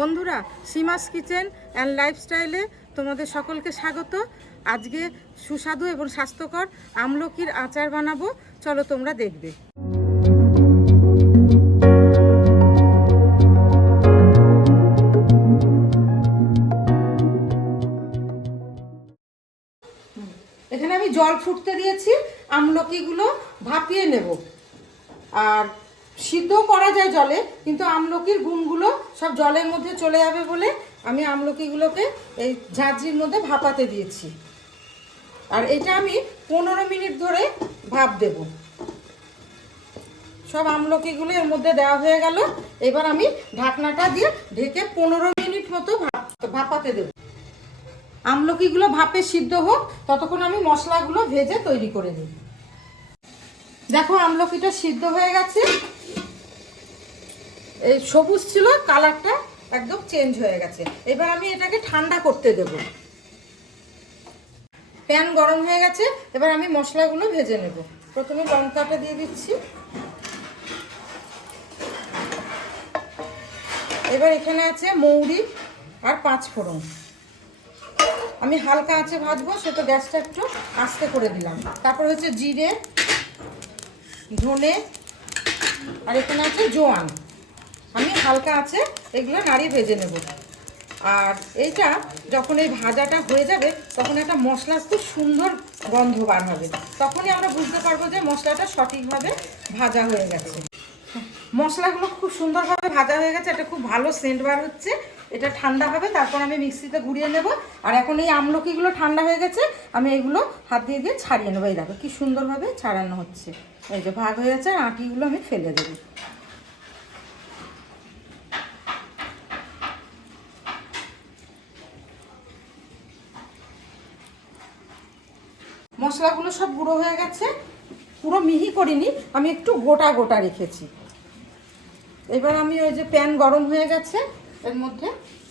বন্ধুরা, সীমাস kitchen and লাইফস্টাইলে তোমাদের সকলকে স্বাগত। আজকে সুস্বাদু এবং স্বাস্থ্যকর আমলকির আচার বানাবো, চলো তোমরা দেখবে। এখানে আমি জল ফুটতে দিয়েছি, আমলকিগুলো ভাপিয়ে নেব। আর সিদ্ধ করা যায় জলে, কিন্তু আমলকির গুণগুলো সব জলের মধ্যে চলে যাবে বলে আমি আমলকিগুলোকে এই ঝাঁঝরির মধ্যে ভাপাতে দিয়েছি। আর এটা আমি 15 মিনিট ধরে ভাপ দেব। সব আমলকিগুলো এর মধ্যে দেওয়া হয়ে গেল। এবার আমি ঢাকনাটা দিয়ে ঢেকে 15 মিনিট মতো ভাপাতে দেব। আমলকিগুলো ভাপে সিদ্ধ হোক, ততক্ষণ আমি মশলাগুলো ভেজে তৈরি করে নিই। দেখো, আমলকিটা সিদ্ধ হয়ে গেছে। এই সবুজ ছিল, কালারটা একদম চেঞ্জ হয়ে গেছে। এবার আমি এটাকে ঠান্ডা করতে দেব। প্যান গরম হয়ে গেছে, এবার আমি মশলাগুলো ভেজে নেব। প্রথমে লঙ্কাটা দিয়ে দিচ্ছি। এবার এখানে আছে মৌরি আর 5 ফোড়ন। আমি হালকা আঁচে ভাজবো, সেটা গ্যাসটা একটু আস্তে করে দিলাম। তারপর হচ্ছে জিরে, ধনে, আর এখানে আছে জোয়ান। আমি হালকা আছে এগুলো নাড়িয়ে ভেজে নেব। আর এইটা যখন এই ভাজাটা হয়ে যাবে, তখন একটা মশলার খুব সুন্দর গন্ধ বার হবে। তখনই আমরা বুঝতে পারবো যে মশলাটা সঠিকভাবে ভাজা হয়ে গেছে। মশলাগুলো খুব সুন্দরভাবে ভাজা হয়ে গেছে, এটা খুব ভালো সেন্ট বার হচ্ছে। এটা ঠান্ডা হবে, তারপর আমি মিক্সিতে ঘুরিয়ে নেব। আর এখন এই আমলকিগুলো ঠান্ডা হয়ে গেছে, আমি এগুলো হাত দিয়ে দিয়ে ছাড়িয়ে নেবো। এই দেখো কি সুন্দরভাবে ছাড়ানো হচ্ছে। এই যে ভাগ হয়ে গেছে, আর আঁটিগুলো আমি ফেলে দেবো। মশলাগুলো সব গুঁড়ো হয়ে গেছে, পুরো মিহি করিনি, আমি একটু গোটা গোটা রেখেছি। এবার আমি ওই যে প্যান গরম হয়ে গেছে, এর মধ্যে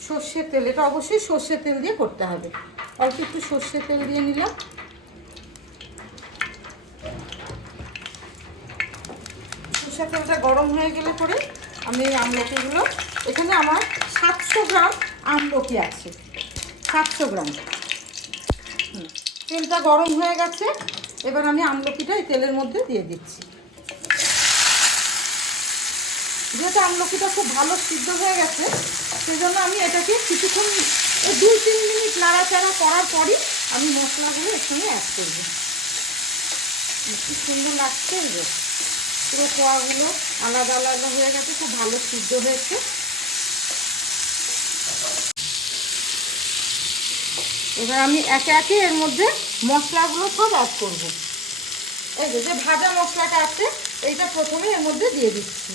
সর্ষের তেল, এটা অবশ্যই সর্ষের তেল দিয়ে করতে হবে। অল্প একটু সর্ষের তেল দিয়ে নিলাম। সর্ষের তেলটা গরম হয়ে গেলে পরে আমি এই আমলকিগুলো, এখানে আমার 700 গ্রাম আমলকি আছে, 700 গ্রাম। তেলটা গরম হয়ে গেছে, এবার আমি আমলকিটা এই তেলের মধ্যে দিয়ে দিচ্ছি। যেহেতু আমলকিটা খুব ভালো সিদ্ধ হয়ে গেছে, সেজন্য আমি এটাকে কিছুক্ষণ 2-3 মিনিট নাড়াচাড়া করার পরই আমি মশলাগুলো এর সঙ্গে অ্যাড করব। খুব সুন্দর লাগছে, পুরো কোয়াগুলো আলাদা আলাদা হয়ে গেছে, খুব ভালো সিদ্ধ হয়েছে। এবার আমি একে একে এর মধ্যে মশলাগুলো সব অ্যাড করব। এই যে ভাজা মশলাটা আছে, এইটা প্রথমে এর মধ্যে দিয়ে দিচ্ছি।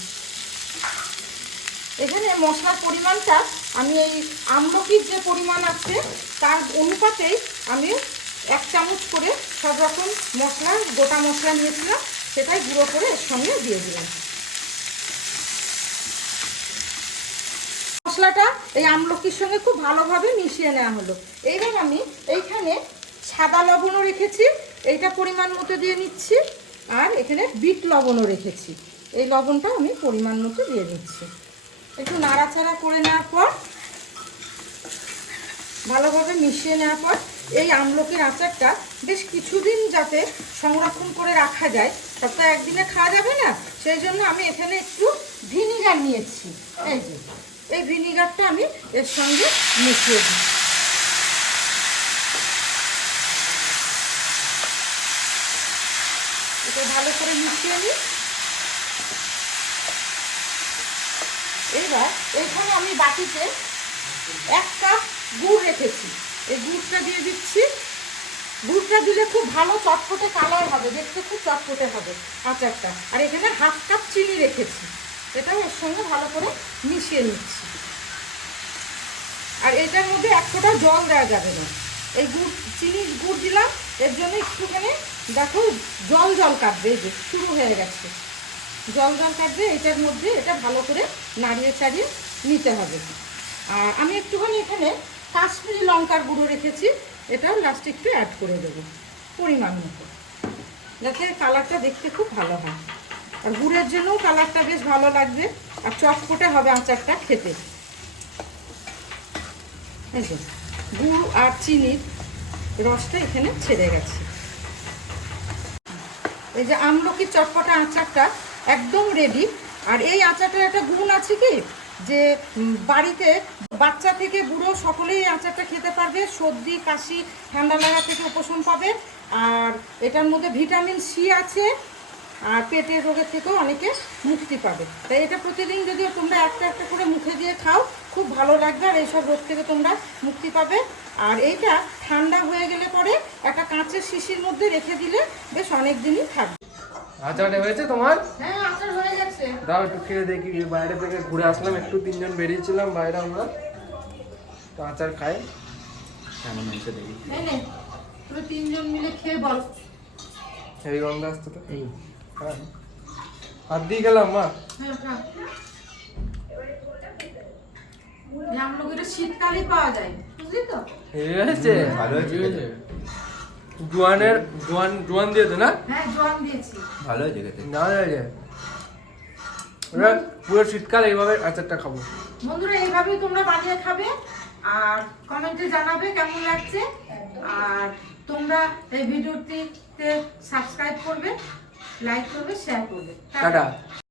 এখানে মশলার পরিমাণটা আমি এই আমলকির যে পরিমাণ আছে তার অনুপাতেই আমি 1 চামচ করে সব রকম মশলা, গোটা মশলা নিয়েছিলাম, সেটাই গুঁড়ো করে এর সঙ্গে দিয়ে দিলাম। মশলাটা এই আমলকির সঙ্গে খুব ভালোভাবে মিশিয়ে নেওয়া হলো। এইবার আমি এইখানে সাদা লবণও রেখেছি, এইটা পরিমাণ মতো দিয়ে নিচ্ছি। আর এখানে বিট লবণও রেখেছি, এই লবণটা আমি পরিমাণ মতো দিয়ে দিচ্ছি। একটু নাড়াচাড়া করে নেওয়ার পর, ভালোভাবে মিশিয়ে নেওয়ার পর, এই আমলকির আচারটা বেশ কিছুদিন যাতে সংরক্ষণ করে রাখা যায়, সব তো একদিনে খাওয়া যাবে না, সেই জন্য আমি এখানে একটু ভিনিগার নিয়েছি। এই যে এই ভিনিগারটা আমি এর সঙ্গে মিশিয়ে দিই। এটা ভালো করে মিশিয়ে নিই। এবার এখানে আমি বাটিতে 1 কাপ গুড় রেখেছি, এই গুড়টা দিয়ে দিচ্ছি। গুড়টা দিলে খুব ভালো চটপটে কালার হবে, দেখতে খুব চটপটে হবে আচারটা। আর এখানে 1/2 কাপ চিনি রেখেছি, এটাও এর সঙ্গে ভালো করে মিশিয়ে নিচ্ছি। আর এটার মধ্যে 1 ফোঁটা জল দেওয়া যাবে না। এই গুড় দিলাম, এর জন্য একটুখানি দেখো জল জল কাটবে। এই যে শুরু হয়ে গেছে, জল জল কাটবে। এটার মধ্যে এটা ভালো করে নাড়িয়ে চাড়িয়ে নিতে হবে। আর আমি একটুখানি এখানে কাশ্মীরি লঙ্কার গুঁড়ো রেখেছি, এটাও লাস্টে একটু অ্যাড করে দেবো পরিমাণ মতো, যাতে কালারটা দেখতে খুব ভালো হয়। আর গুড়ের জন্যও কালারটা বেশ ভালো লাগবে, আর চটপটে হবে আচারটা খেতে। এই যে গুড় আর চিনির রসটা এখানে ছেড়ে গেছে। এই যে আমলকির চটপটা আচারটা একদম রেডি। আর এই আচারটার একটা গুণ আছে কি, যে বাড়িতে বাচ্চা থেকে বুড়ো সকলেই এই আচারটা খেতে পারবে, সর্দি কাশি ঠান্ডা লাগা থেকে উপশম পাবে। আর এটার মধ্যে ভিটামিন সি আছে, আর পেটের রোগের থেকেও অনেকে মুক্তি পাবে। তাই এটা প্রতিদিন যদি তোমরা একটা একটা করে মুখে দিয়ে খাও খুব ভালো লাগবে, আর এইসব রোগ থেকে তোমরা মুক্তি পাবে। আর এইটা ঠান্ডা হয়ে গেলে পরে একটা কাঁচের শিশির মধ্যে রেখে দিলে বেশ অনেক দিনই থাকবে। আচারটা হয়েছে তোমার? হ্যাঁ, আচার হয়ে গেছে। দাও একটু খেয়ে দেখি। বাইরে থেকে ঘুরে আসলাম, একটু তিনজন বেরিয়েছিলাম বাইরে আমরা, তো আচার খাই কেমন হয়েছে দেখি। এই নে, তোরা তিনজন মিলে খেয়ে বল। এই গন্ধ আসতো তো। হ্যাঁ, হাত দিয়ে গেলাম মা। হ্যাঁ, খা। আমলকিটা শীতকালে পাওয়া যায়, বুঝলি তো? এই হয়েছে, ভালো হয়েছে। জোয়ান দিয়েছে না? হ্যাঁ, জোয়ান দিয়েছি। ভালো হয়েছে খেতে। না হয়েছে। এবার পুরো শীতকাল এইভাবে আচারটা খাবো। বন্ধুরা, এইভাবেই তোমরা বানিয়ে খাবে আর কমেন্টে জানাবে কেমন লাগছে। আর তোমরা এই ভিডিওটিতে সাবস্ক্রাইব করবে, লাইক করবে, শেয়ার করবে। টাটা।